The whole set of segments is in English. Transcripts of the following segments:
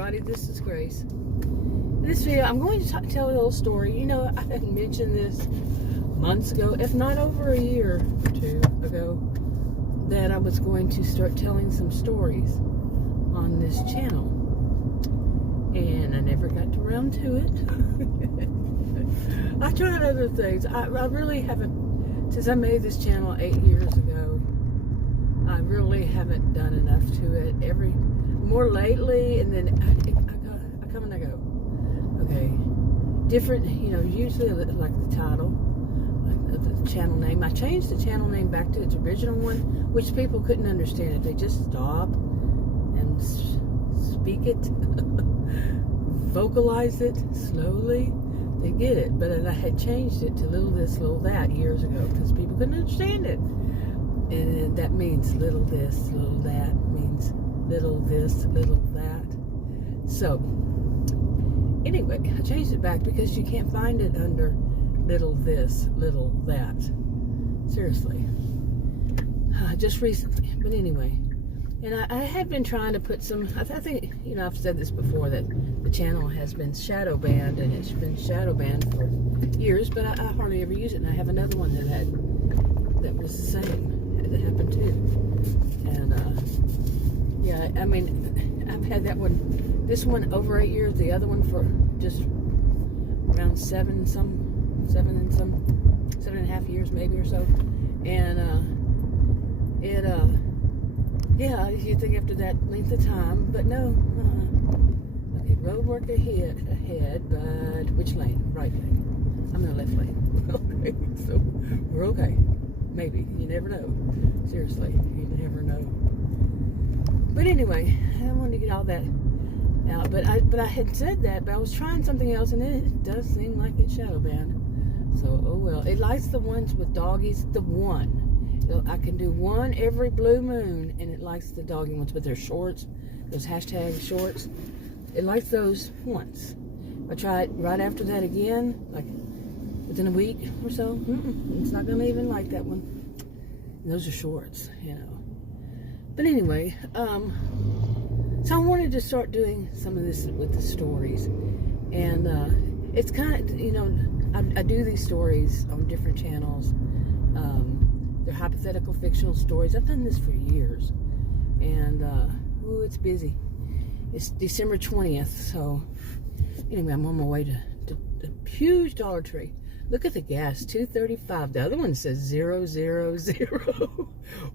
everybody, this is Grace. In this video, I'm going to tell a little story. You know, I had mentioned this months ago, if not over a year or two ago, that I was going to start telling some stories on this channel. And I never got around to it. I tried other things. I really haven't, since I made this channel 8 years ago, I really haven't done enough to it. More lately, and then I come and I go. Okay, different, you know, usually like the title, like the channel name. I changed the channel name back to its original one, which people couldn't understand. If they just stop and speak it, vocalize it slowly, they get it. But I had changed it to little this, little that years ago because people couldn't understand it. And that means little this, little that, means little this, little that. So, anyway, I changed it back because you can't find it under little this, little that. Seriously. Just recently. But anyway. And I had been trying to put some, I think, you know, I've said this before, that the channel has been shadow banned, and it's been shadow banned for years, but I hardly ever use it. And I have another one that was the same. That happened too. And yeah, I mean, I've had that one, this one over 8 years, the other one for just around 7 and a half years maybe or so. And yeah, you think after that length of time, but no. Okay, road work ahead, but which lane? Right lane. I'm in the left lane. Okay, so we're okay. Maybe. You never know. Seriously, you never know. But anyway, I wanted to get all that out. But I had said that, but I was trying something else, and it does seem like it's shadow banned. So, oh well. It likes the ones with doggies, the one. I can do one every blue moon, and it likes the doggy ones with their shorts, those hashtag shorts. It likes those once. I tried right after that again, like within a week or so. It's not going to even like that one. And those are shorts, you know. But anyway, so I wanted to start doing some of this with the stories. And it's kind of, you know, I do these stories on different channels. They're hypothetical fictional stories. I've done this for years. And, ooh, it's busy. It's December 20th, so anyway, I'm on my way to the huge Dollar Tree. Look at the gas, $2.35. The other one says 000.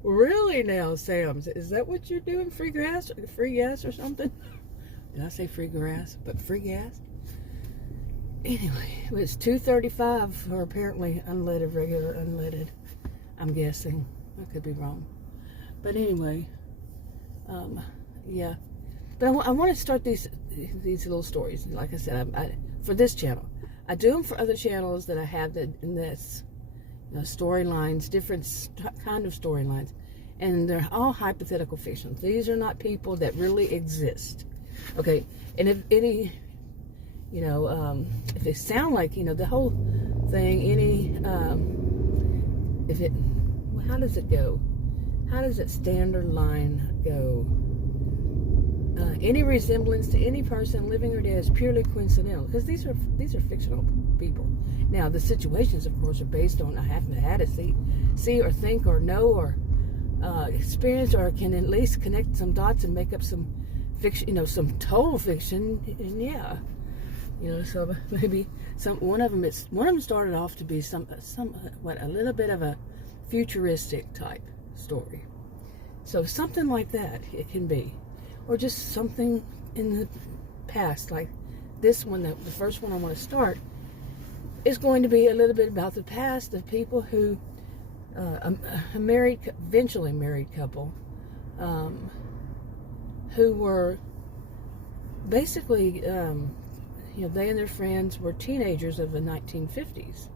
Really now, Sam? Is that what you're doing? Free gas or something? Did I say free grass? But free gas? Anyway, it's $2.35 for apparently unleaded, regular unleaded. I'm guessing. I could be wrong. But anyway, yeah. But I want to start these little stories. Like I said, for this channel. I do them for other channels that I have that in this, you know, storylines, different kind of storylines, and they're all hypothetical fictions. These are not people that really exist. Okay, and if any, you know, if they sound like, you know, the whole thing, if it, how does it go? How does that standard line go? Any resemblance to any person, living or dead, is purely coincidental, because these are fictional people. Now, the situations, of course, are based on I haven't had to see or think or know or experience, or can at least connect some dots and make up some fiction, you know, some total fiction. And yeah, you know, so maybe one of them started off to be a little bit of a futuristic type story. So something like that it can be. Or just something in the past, like this one, the first one I want to start, is going to be a little bit about the past of people who, eventually married couple, who were basically, you know, they and their friends were teenagers of the 1950s.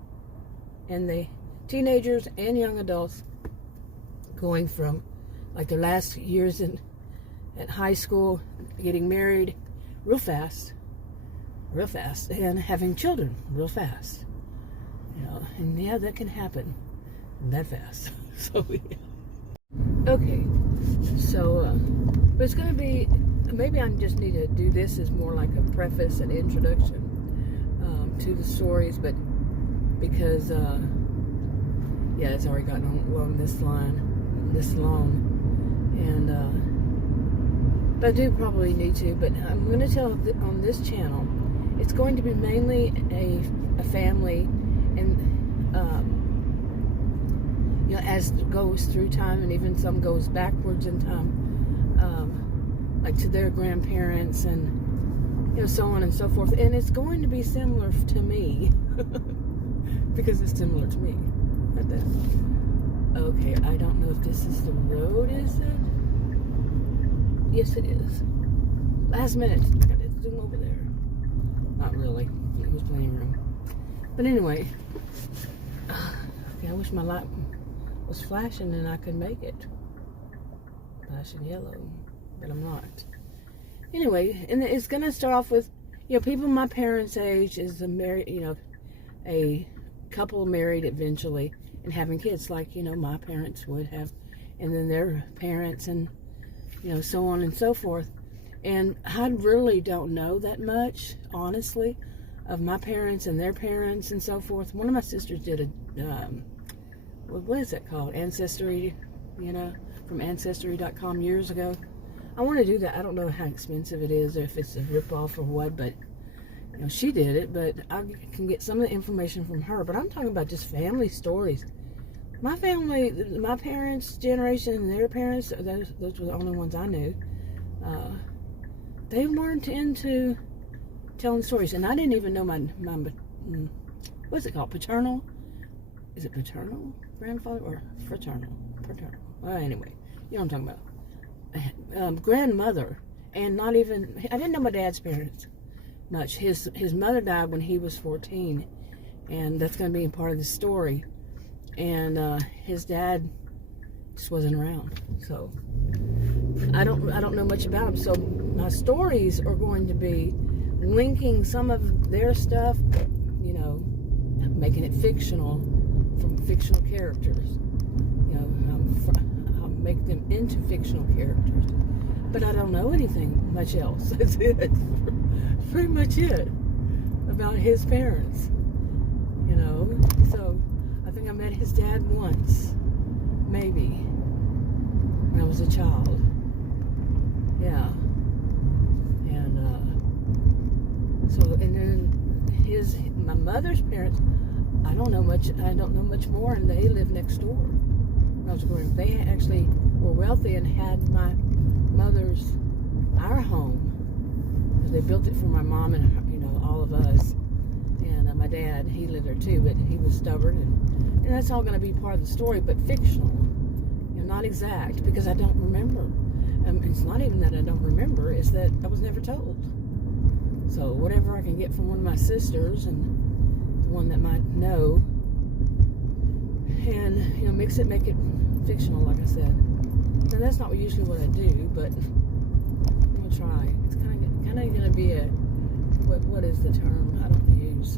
And they, teenagers and young adults, going from like their last years at high school, getting married real fast, and having children real fast. You know, and yeah, that can happen that fast. So, yeah. Okay, so, but it's going to be maybe I just need to do this as more like a preface and introduction to the stories, but because yeah, it's already gotten along this long, and but I do probably need to. But I'm going to tell on this channel, it's going to be mainly a family, and you know, as it goes through time, and even some goes backwards in time, like to their grandparents, and you know, so on and so forth. And it's going to be similar to me because it's similar to me. Like that. Okay, I don't know if this is the road, is it? Yes, it is. Last minute, I gotta zoom over there. Not really. It was plenty of room. But anyway, okay, I wish my light was flashing and I could make it. Flashing yellow, but I'm not. Anyway, and it's gonna start off with, you know, people my parents' age is a couple married eventually and having kids, like, you know, my parents would have, and then their parents, and you know, so on and so forth. And I really don't know that much, honestly, of my parents and their parents and so forth. One of my sisters did a what is it called, Ancestry, you know, from Ancestry.com years ago. I want to do that. I don't know how expensive it is, or if it's a ripoff or what, but you know, she did it. But I can get some of the information from her. But I'm talking about just family stories. My family, my parents' generation and their parents, those were the only ones I knew. They weren't into telling stories. And I didn't even know my what's it called? Paternal? Is it paternal grandfather or fraternal? Paternal. Well, anyway, you know what I'm talking about. Grandmother. And not even, I didn't know my dad's parents much. His mother died when he was 14. And that's going to be a part of the story. And his dad just wasn't around, so I don't know much about him. So my stories are going to be linking some of their stuff, you know, making it fictional from fictional characters. You know, I'll make them into fictional characters, but I don't know anything much else. That's it. That's pretty much it about his parents. You know, so. I think I met his dad once, maybe, when I was a child. Yeah. And and then my mother's parents, I don't know much more, and they live next door. When I was growing up, they actually were wealthy and had my mother's, our home. They built it for my mom and, you know, all of us. And my dad, he lived there too, but he was stubborn, and that's all going to be part of the story, but fictional, you know, not exact, because I don't remember. It's not even that I don't remember; it's that I was never told. So whatever I can get from one of my sisters and the one that might know, and you know, make it fictional, like I said. Now that's not usually what I do, but I'm gonna try. It's kind of going to be a what is the term I don't use,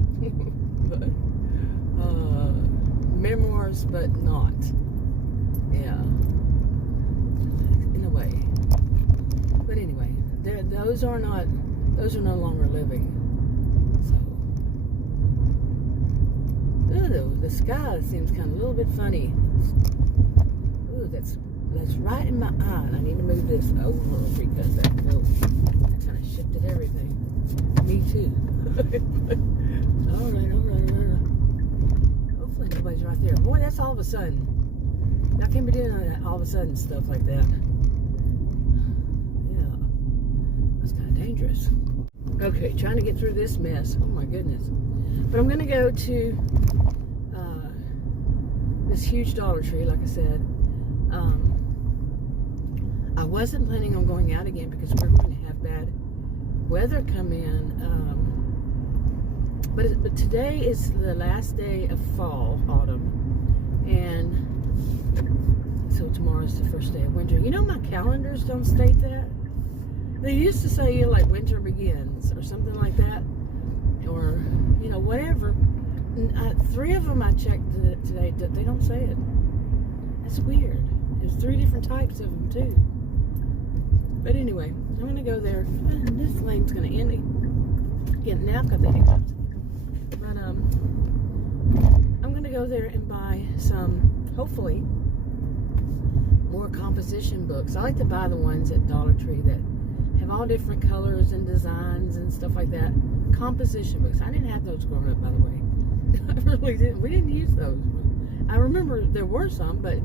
but memoirs, but not. Yeah, in a way. But anyway, those are no longer living. So, ooh, the sky seems kind of a little bit funny. Ooh, that's right in my eye. And I need to move this over because that kind of shifted everything. Me too. All right. Hopefully nobody's right there. Boy, that's all of a sudden. I can't be doing all of a sudden stuff like that. Yeah. That's kind of dangerous. Okay, trying to get through this mess. Oh my goodness. But I'm going to go to this huge Dollar Tree, like I said. I wasn't planning on going out again because we're going to have bad weather come in. But today is the last day of autumn. And so tomorrow's the first day of winter. You know, my calendars don't state that. They used to say, you know, like winter begins or something like that, or you know, whatever. And 3 of them I checked today. They don't say it. That's weird. There's 3 different types of them too. But anyway, I'm going to go there. This lane's going to end again. Now I've got the hiccups. But I'm going to go there and buy some, hopefully, more composition books. I like to buy the ones at Dollar Tree that have all different colors and designs and stuff like that. Composition books. I didn't have those growing up, by the way. I really didn't. We didn't use those. I remember there were some, but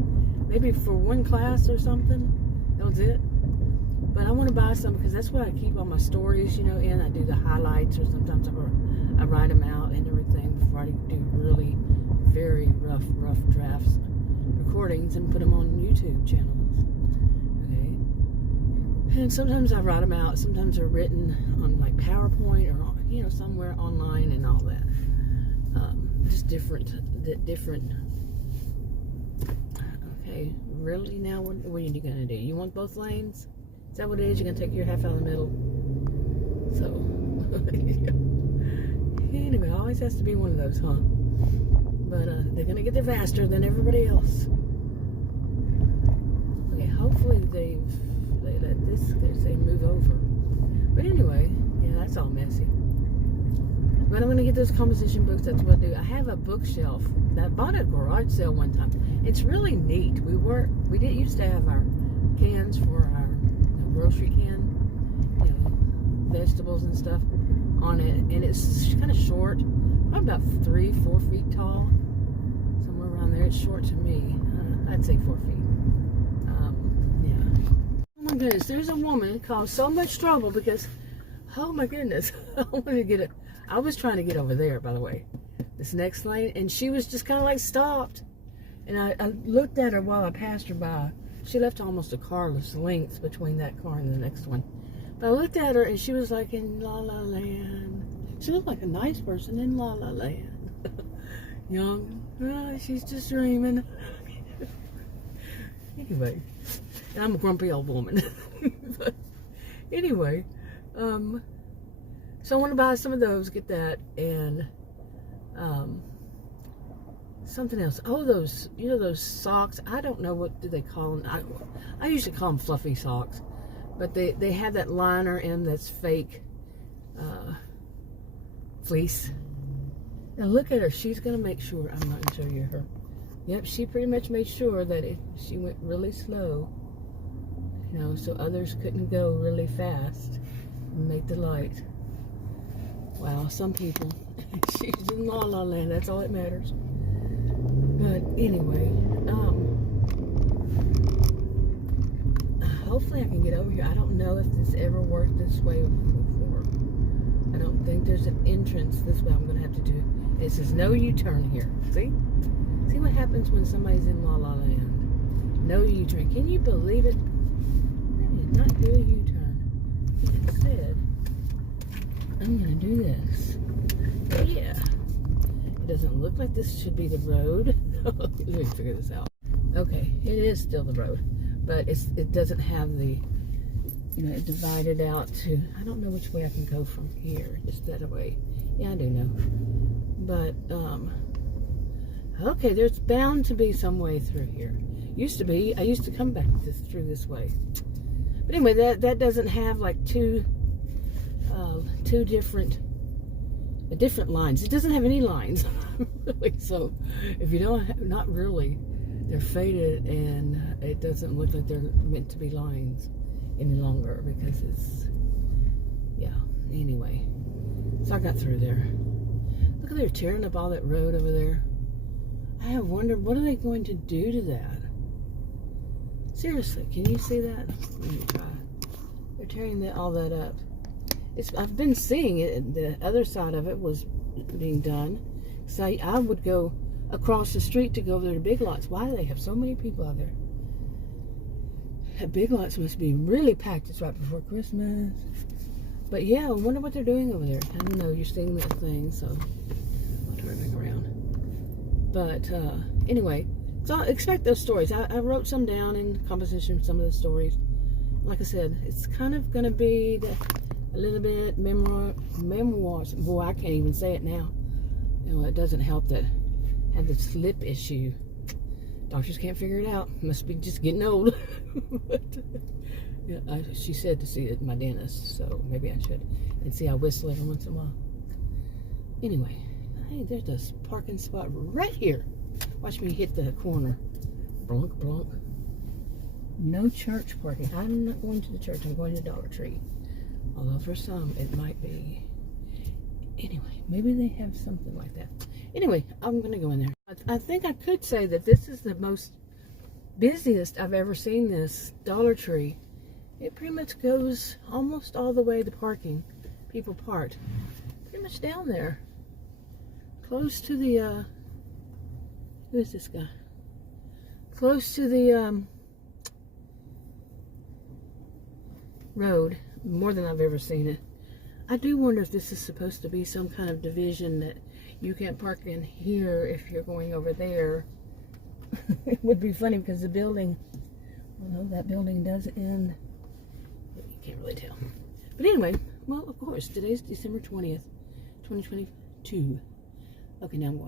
maybe for one class or something. That was it. But I want to buy some because that's what I keep all my stories, in. I do the highlights, or sometimes I write them out and everything before I do really very rough drafts recordings and put them on YouTube channels. Okay. And sometimes I write them out. Sometimes they're written on like PowerPoint or somewhere online and all that. Just different. Okay, really now, what are you going to do? You want both lanes? Is that what it is? You're going to take your half out of the middle? So, anyway, always has to be one of those, huh? But they're going to get there faster than everybody else. Okay, hopefully they let they move over. But anyway, yeah, that's all messy. But I'm going to get those composition books. That's what I do. I have a bookshelf that I bought at a garage sale one time. It's really neat. We didn't used to have our cans for our grocery can, vegetables and stuff on it, and it's kind of short, probably about 3-4 feet tall, somewhere around there. It's short to me. I'd say 4 feet. Yeah. Oh my goodness, there's a woman caused so much trouble because, oh my goodness, I was trying to get over there, by the way, this next lane, and she was just kind of like stopped, and I looked at her while I passed her by. She left almost a carless length between that car and the next one. But I looked at her and she was like in La La Land. She looked like a nice person in La La Land. Young. She's just dreaming. Anyway. And I'm a grumpy old woman. But anyway. So I want to buy some of those, get that, and something else. Oh, those, those socks. I don't know, what do they call them? I usually call them fluffy socks. But they have that liner in that's fake fleece. Now look at her. She's going to make sure. I'm not going to show you her. Yep, she pretty much made sure that she went really slow. So others couldn't go really fast and make the light. Wow, some people. She's in La La Land. That's all that matters. But anyway, hopefully I can get over here. I don't know if this ever worked this way before. I don't think there's an entrance this way. I'm going to have to do it. It says no U-turn here. See? See what happens when somebody's in La La Land. No U-turn. Can you believe it? They did not do a U-turn. It said, I'm going to do this. Yeah. It doesn't look like this should be the road. Let me figure this out. Okay, it is still the road, but it doesn't have the, it divided out to, I don't know which way I can go from here. Just that way. Yeah, I do know. But, okay, there's bound to be some way through here. Used to be. I used to come back through this way. But anyway, that doesn't have like two different lines. It doesn't have any lines. Really. So if you don't not really, they're faded, and it doesn't look like they're meant to be lines any longer because it's, yeah, anyway. So I got through there. Look at, they're tearing up all that road over there. I have wondered, what are they going to do to that? Seriously, can you see that? Let me try. They're tearing all that up. I've been seeing it. The other side of it was being done. So I would go across the street to go over there to Big Lots. Why do they have so many people out there? Big Lots must be really packed. It's right before Christmas. But yeah, I wonder what they're doing over there. I don't know. You're seeing that thing, so I'll turn back around. But anyway, so expect those stories. I wrote some down in composition, some of the stories. Like I said, it's kind of going to be a little bit memoirs. Boy, I can't even say it now. It doesn't help that I had the slip issue. Doctors can't figure it out. Must be just getting old. But Yeah, she said to see it my dentist, so maybe I should. And see, I whistle every once in a while. Anyway, hey, there's this parking spot right here. Watch me hit the corner. Blunk, blunk. No church parking. I'm not going to the church. I'm going to Dollar Tree. Although for some, it might be. Anyway, maybe they have something like that. Anyway, I'm going to go in there. I think I could say that this is the most busiest I've ever seen this Dollar Tree. It pretty much goes almost all the way to parking. People parked. Pretty much down there. Close to the, who is this guy? Close to the, road. More than I've ever seen it. I do wonder if this is supposed to be some kind of division that you can't park in here if you're going over there. It would be funny because the building, well, that building does end. You can't really tell. But anyway, well, of course, today's December 20th, 2022. Okay, now I'm going.